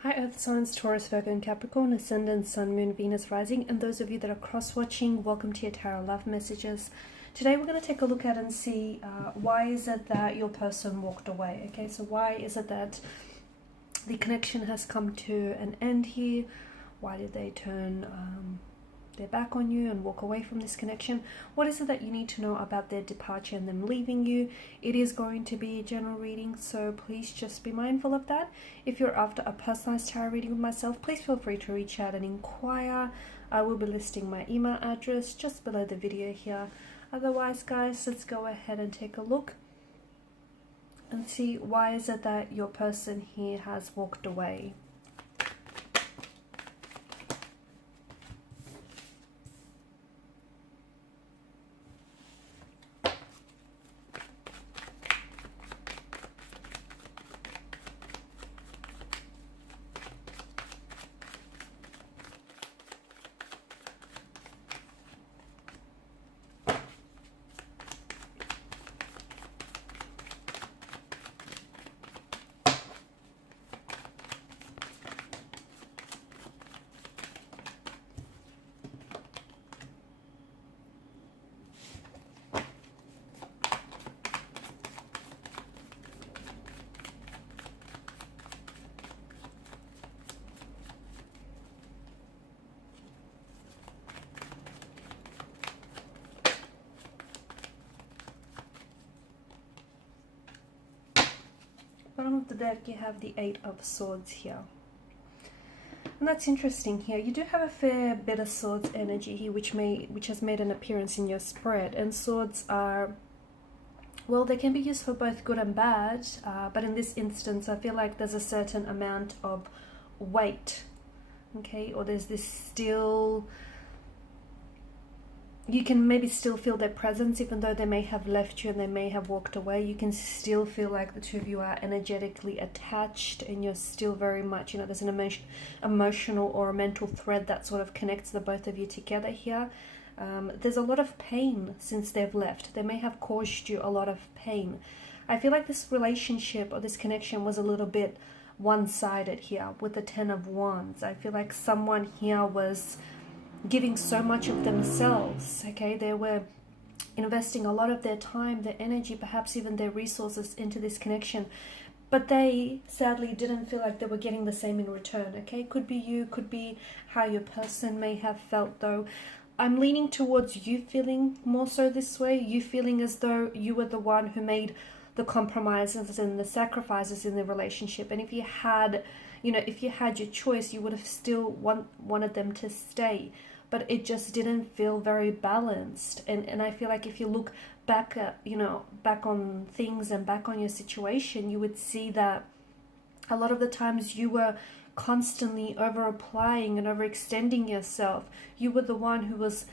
Hi Earth signs, Taurus, Virgo and Capricorn, Ascendant, Sun, Moon, Venus, Rising, and those of you that are cross-watching, welcome to your Tarot Love Messages. Today we're going to take a look at and see why is it that your person walked away, okay? So why is it that the connection has come to an end here? Why did they turn their back on you and walk away from this connection? What is it that you need to know about their departure and them leaving you? It is going to be a general reading, so please just be mindful of that. If you're after a personalized tarot reading with myself, please feel free to reach out and inquire. I will be listing my email address just below the video here. Otherwise, guys, let's go ahead and take a look and see why is it that your person here has walked away. Bottom of the deck, you have the Eight of Swords here. And that's interesting here. You do have a fair bit of swords energy here, which has made an appearance in your spread. And swords are, well, they can be used for both good and bad. But in this instance, I feel like there's a certain amount of weight, okay? Or there's this still, you can maybe still feel their presence, even though they may have left you and they may have walked away. You can still feel like the two of you are energetically attached, and you're still very much, you know, there's an emotional or a mental thread that sort of connects the both of you together here. There's a lot of pain since they've left. They may have caused you a lot of pain. I feel like this relationship or this connection was a little bit one-sided here with the Ten of Wands. I feel like someone here was giving so much of themselves, okay? They were investing a lot of their time, their energy, perhaps even their resources into this connection, but they sadly didn't feel like they were getting the same in return, okay? Could be you, could be how your person may have felt, though. I'm leaning towards you feeling more so this way, you feeling as though you were the one who made the compromises and the sacrifices in the relationship. And if you had, you know, if you had your choice, you would have still wanted them to stay. But it just didn't feel very balanced. And I feel like if you look back at, you know, back on things and back on your situation, you would see that a lot of the times you were constantly over applying and overextending yourself. You were the one who was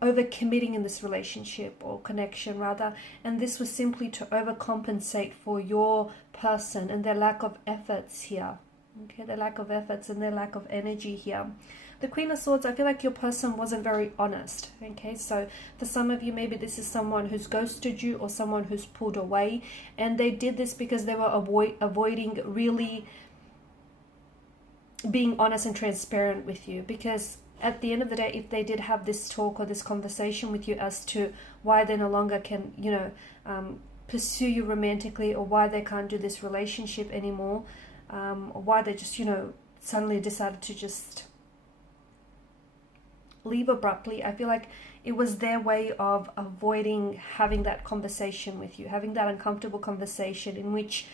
over-committing in this relationship or connection rather, and this was simply to overcompensate for your person and their lack of efforts here, okay? Their lack of efforts and their lack of energy here. The Queen of Swords, I feel like your person wasn't very honest, okay? So for some of you, maybe this is someone who's ghosted you or someone who's pulled away, and they did this because they were avoiding really being honest and transparent with you. Because at the end of the day, if they did have this talk or this conversation with you as to why they no longer can, you know, pursue you romantically, or why they can't do this relationship anymore, or why they just, you know, suddenly decided to just leave abruptly, I feel like it was their way of avoiding having that conversation with you, having that uncomfortable conversation in which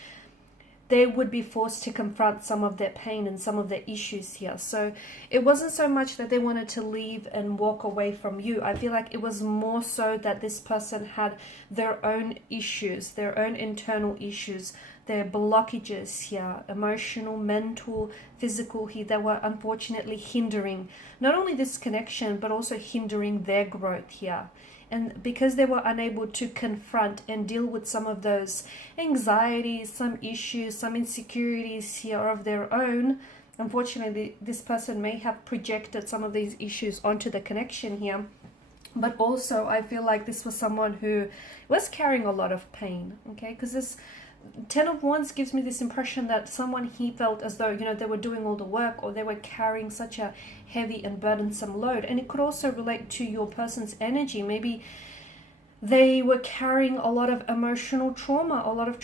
they would be forced to confront some of their pain and some of their issues here. So it wasn't so much that they wanted to leave and walk away from you. I feel like it was more so that this person had their own issues, their own internal issues, their blockages here, emotional, mental, physical here, that were unfortunately hindering not only this connection, but also hindering their growth here. And because they were unable to confront and deal with some of those anxieties, some issues, some insecurities here of their own, unfortunately, this person may have projected some of these issues onto the connection here. But also, I feel like this was someone who was carrying a lot of pain, okay? Because Ten of Wands gives me this impression that someone he felt as though, you know, they were doing all the work, or they were carrying such a heavy and burdensome load. And it could also relate to your person's energy. Maybe they were carrying a lot of emotional trauma, a lot of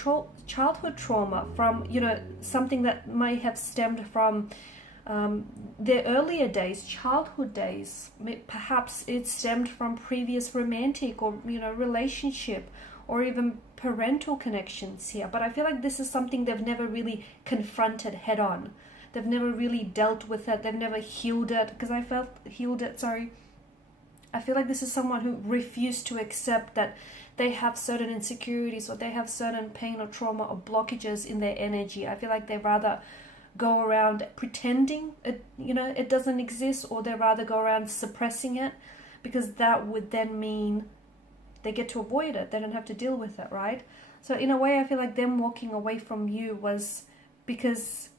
childhood trauma from, you know, something that may have stemmed from their earlier days, childhood days. Perhaps it stemmed from previous romantic or, you know, relationship, or even parental connections here. But I feel like this is something they've never really confronted head on. They've never really dealt with it. They've never healed it. Because I feel like this is someone who refused to accept that they have certain insecurities, or they have certain pain or trauma or blockages in their energy. I feel like they rather go around pretending it, you know, it doesn't exist, or they rather go around suppressing it, because that would then mean they get to avoid it. They don't have to deal with it, right? So in a way, I feel like them walking away from you was because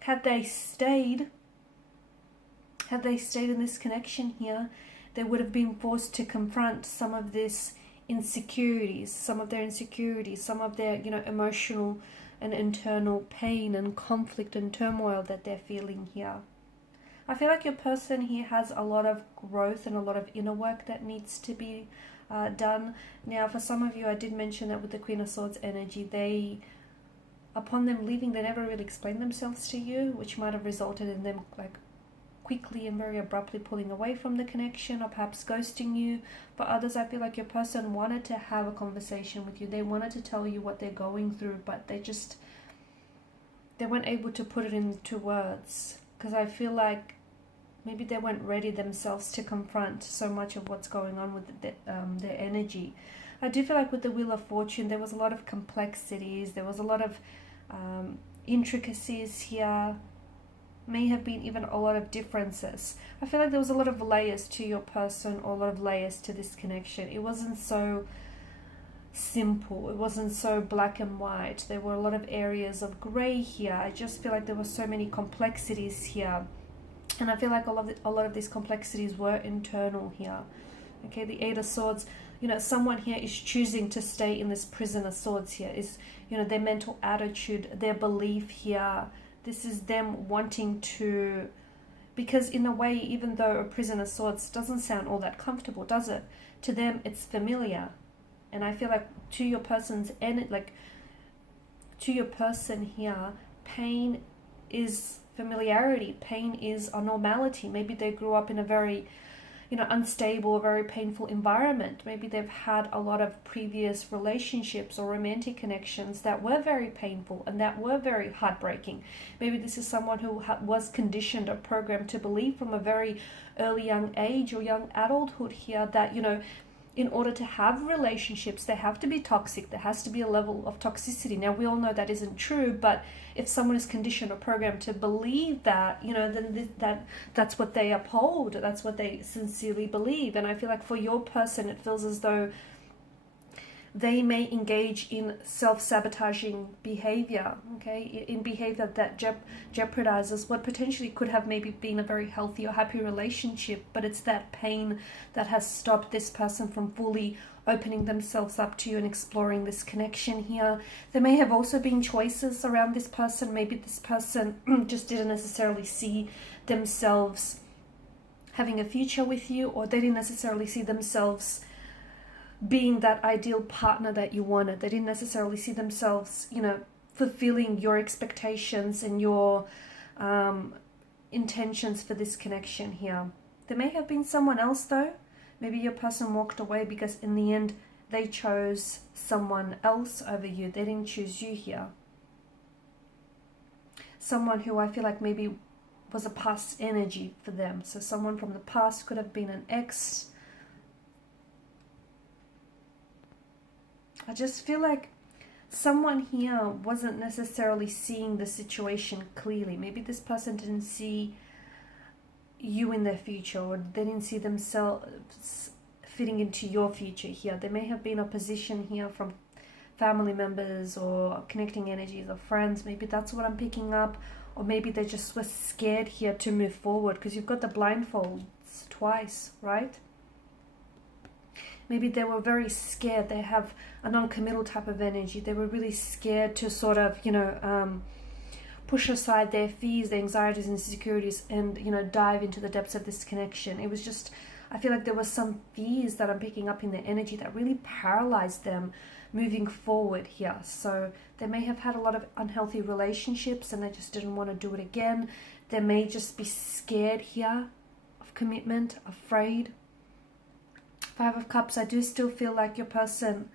had they stayed in this connection here, they would have been forced to confront some of this insecurities, some of their, you know, emotional and internal pain and conflict and turmoil that they're feeling here. I feel like your person here has a lot of growth and a lot of inner work that needs to be done. Now, for some of you, I did mention that with the Queen of Swords energy, upon them leaving, they never really explained themselves to you, which might have resulted in them like quickly and very abruptly pulling away from the connection, or perhaps ghosting you. For others, I feel like your person wanted to have a conversation with you. They wanted to tell you what they're going through, but they weren't able to put it into words, because I feel like maybe they weren't ready themselves to confront so much of what's going on with their energy. I do feel like with the Wheel of Fortune, there was a lot of complexities. There was a lot of intricacies here. May have been even a lot of differences. I feel like there was a lot of layers to your person, or a lot of layers to this connection. It wasn't so simple. It wasn't so black and white. There were a lot of areas of grey here. I just feel like there were so many complexities here. And I feel like a lot of these complexities were internal here. Okay, the Eight of Swords, you know, someone here is choosing to stay in this prison of swords here. Is, you know, their mental attitude, their belief here. This is them wanting to, because in a way, even though a prison of swords doesn't sound all that comfortable, does it? To them, it's familiar. And I feel like to your person's end, like to your person here, pain is familiarity. Pain is a normality. Maybe they grew up in a very, you know, unstable, very painful environment. Maybe they've had a lot of previous relationships or romantic connections that were very painful and that were very heartbreaking. Maybe this is someone who was conditioned or programmed to believe from a very early young age or young adulthood here that, you know, in order to have relationships, they have to be toxic. There has to be a level of toxicity. Now, we all know that isn't true, but if someone is conditioned or programmed to believe that, you know, then that's what they uphold. That's what they sincerely believe. And I feel like for your person, it feels as though they may engage in self-sabotaging behavior, okay, in behavior that jeopardizes what potentially could have maybe been a very healthy or happy relationship, but it's that pain that has stopped this person from fully opening themselves up to you and exploring this connection here. There may have also been choices around this person. Maybe this person just didn't necessarily see themselves having a future with you, or they didn't necessarily see themselves being that ideal partner that you wanted. They didn't necessarily see themselves, you know, fulfilling your expectations and your intentions for this connection here. There may have been someone else though. Maybe your person walked away because in the end they chose someone else over you. They didn't choose you here. Someone who I feel like maybe was a past energy for them. So someone from the past, could have been an ex. I just feel like someone here wasn't necessarily seeing the situation clearly. Maybe this person didn't see you in their future, or they didn't see themselves fitting into your future here. There may have been opposition here from family members or connecting energies of friends. Maybe that's what I'm picking up. Or maybe they just were scared here to move forward, because you've got the blindfolds twice, right? maybe they were very scared. They have a non-committal type of energy. They were really scared to sort of, push aside their fears, their anxieties and insecurities, and, dive into the depths of this connection. It was just, I feel like there was some fears that I'm picking up in their energy that really paralyzed them moving forward here. So they may have had a lot of unhealthy relationships and they just didn't want to do it again. They may just be scared here of commitment, afraid. Five of Cups, I do still feel like your person,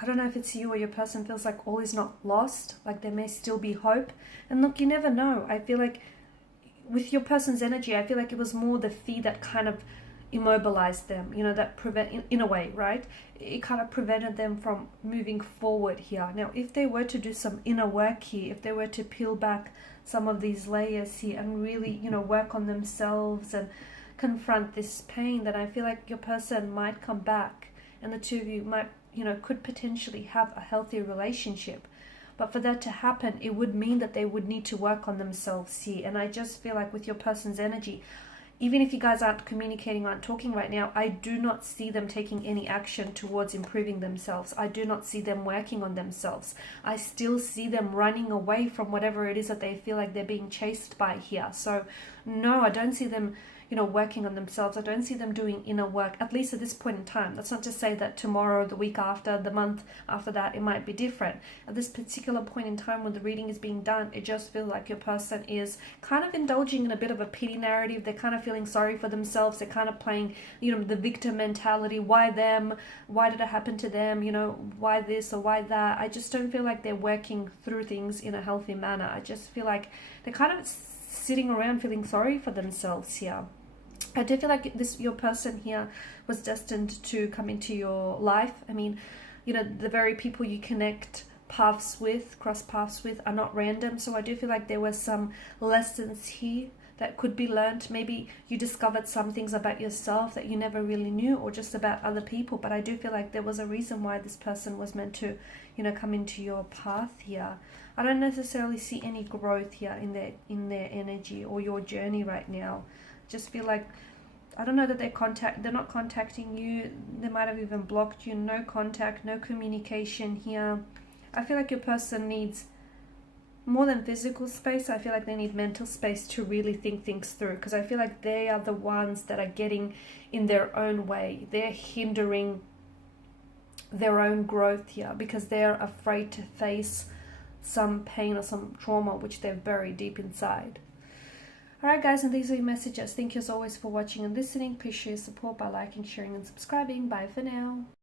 I don't know if it's you or your person, feels like all is not lost, like there may still be hope. And look, you never know. I feel like with your person's energy, I feel like it was more the fear that kind of immobilized them, that in a way, right? It kind of prevented them from moving forward here. Now, if they were to do some inner work here, if they were to peel back some of these layers here and really, work on themselves and confront this pain, then I feel like your person might come back and the two of you might, could potentially have a healthy relationship. But for that to happen, it would mean that they would need to work on themselves here. And I just feel like with your person's energy, even if you guys aren't communicating, aren't talking right now, I do not see them taking any action towards improving themselves. I do not see them working on themselves. I still see them running away from whatever it is that they feel like they're being chased by here. So no, I don't see them, working on themselves. I don't see them doing inner work, at least at this point in time. That's not to say that tomorrow, the week after, the month after that, it might be different. At this particular point in time when the reading is being done, it just feels like your person is kind of indulging in a bit of a pity narrative. They're kind of feeling sorry for themselves. They're kind of playing, the victim mentality. Why them? Why did it happen to them? Why this or why that? I just don't feel like they're working through things in a healthy manner. I just feel like they're kind of sitting around feeling sorry for themselves here. I do feel like your person here was destined to come into your life. I mean, the very people you connect cross paths with are not random. So I do feel like there were some lessons here that could be learned. Maybe you discovered some things about yourself that you never really knew, or just about other people. But I do feel like there was a reason why this person was meant to, come into your path here. I don't necessarily see any growth here in their energy or your journey right now. Just feel like, I don't know that they're not contacting you. They might have even blocked you. No contact, no communication here. I feel like your person needs more than physical space. I feel like they need mental space to really think things through, because I feel like they are the ones that are getting in their own way. They're hindering their own growth here because they're afraid to face some pain or some trauma which they're buried deep inside. Alright guys, and these are your messages. Thank you as always for watching and listening. Please show your support by liking, sharing and subscribing. Bye for now.